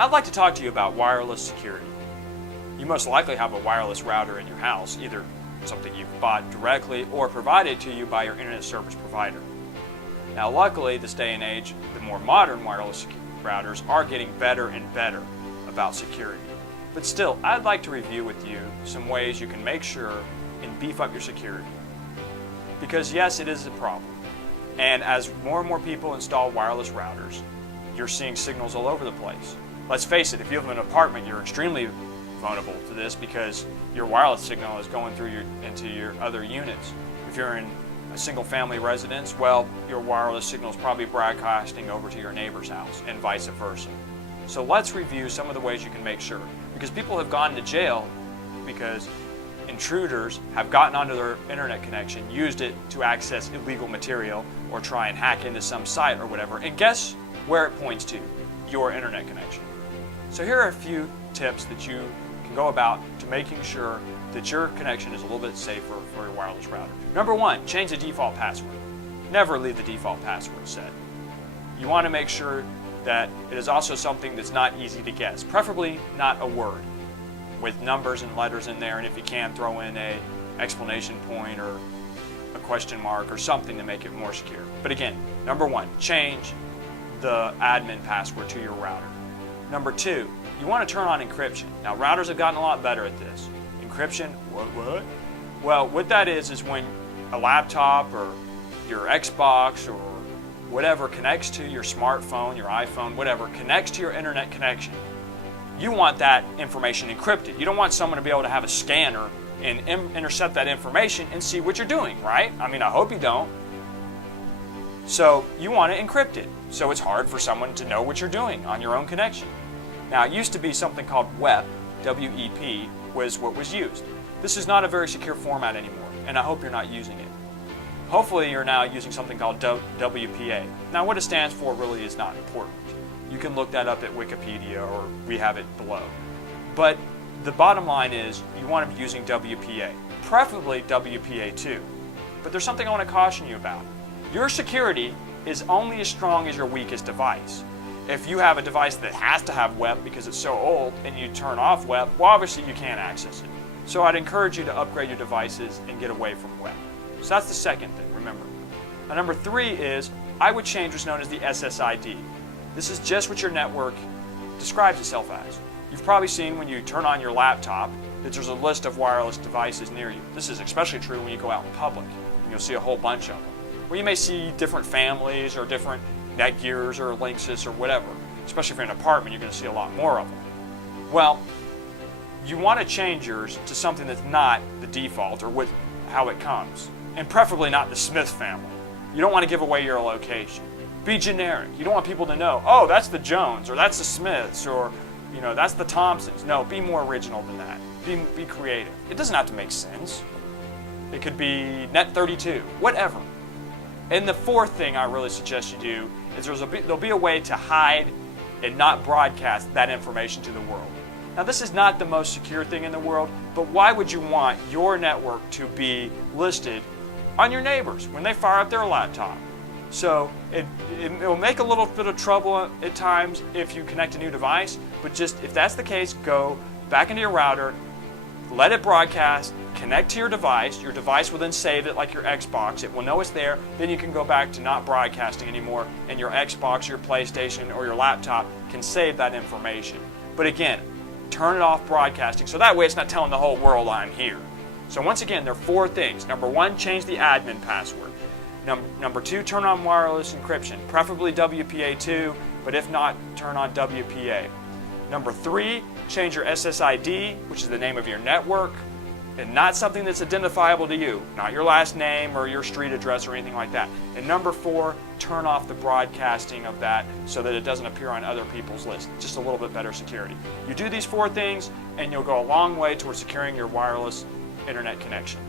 I'd like to talk to you about wireless security. You most likely have a wireless router in your house, either something you've bought directly or provided to you by your internet service provider. Now luckily, this day and age, the more modern wireless routers are getting better and better about security. But still, I'd like to review with you some ways you can make sure and beef up your security. Because yes, it is a problem. And as more and more people install wireless routers, you're seeing signals all over the place. Let's face it, if you live in an apartment, you're extremely vulnerable to this because your wireless signal is going through into your other units. If you're in a single family residence, well, your wireless signal is probably broadcasting over to your neighbor's house and vice versa. So let's review some of the ways you can make sure. Because people have gone to jail because intruders have gotten onto their internet connection, used it to access illegal material or try and hack into some site or whatever. And guess where it points to? Your internet connection. So here are a few tips that you can go about to making sure that your connection is a little bit safer for your wireless router. Number one, change the default password. Never leave the default password set. You want to make sure that it is also something that's not easy to guess, preferably not a word with numbers and letters in there, and if you can, throw in an exclamation point or a question mark or something to make it more secure. But again, number one, change the admin password to your router. Number two, you want to turn on encryption. Now routers have gotten a lot better at this. Encryption, what? Well, what that is when a laptop or your Xbox or whatever connects to your smartphone, your iPhone, whatever, connects to your internet connection. You want that information encrypted. You don't want someone to be able to have a scanner and intercept that information and see what you're doing, right? I mean, I hope you don't. So you want it encrypted, so it's hard for someone to know what you're doing on your own connection. Now, it used to be something called WEP, W-E-P, was what was used. This is not a very secure format anymore, and I hope you're not using it. Hopefully you're now using something called WPA. Now what it stands for really is not important. You can look that up at Wikipedia or we have it below. But the bottom line is you want to be using WPA, preferably WPA2. But there's something I want to caution you about. Your security is only as strong as your weakest device. If you have a device that has to have WEP because it's so old and you turn off WEP, well obviously you can't access it. So I'd encourage you to upgrade your devices and get away from WEP. So that's the second thing, remember. Now, number three is I would change what's known as the SSID. This is just what your network describes itself as. You've probably seen when you turn on your laptop that there's a list of wireless devices near you. This is especially true when you go out in public and you'll see a whole bunch of them. Where you may see different families or different Netgears or Linksys or whatever. Especially if you're in an apartment, you're going to see a lot more of them. Well, you want to change yours to something that's not the default or how it comes. And preferably not the Smith family. You don't want to give away your location. Be generic. You don't want people to know, oh, that's the Jones, or that's the Smiths, or that's the Thompsons. No, be more original than that. Be creative. It doesn't have to make sense. It could be Net32, whatever. And the fourth thing I really suggest you do is there'll be a way to hide and not broadcast that information to the world. Now this is not the most secure thing in the world, but why would you want your network to be listed on your neighbors when they fire up their laptop? So it will make a little bit of trouble at times if you connect a new device, but just if that's the case, go back into your router, let it broadcast, connect to your device will then save it like your Xbox, it will know it's there, then you can go back to not broadcasting anymore and your Xbox, your PlayStation, or your laptop can save that information. But again, turn it off broadcasting so that way it's not telling the whole world I'm here. So once again, there are four things. Number one, change the admin password. Number two, turn on wireless encryption, preferably WPA2, but if not, turn on WPA. Number three, change your SSID, which is the name of your network, and not something that's identifiable to you, not your last name or your street address or anything like that. And number four, turn off the broadcasting of that so that it doesn't appear on other people's lists. Just a little bit better security. You do these four things and you'll go a long way towards securing your wireless internet connection.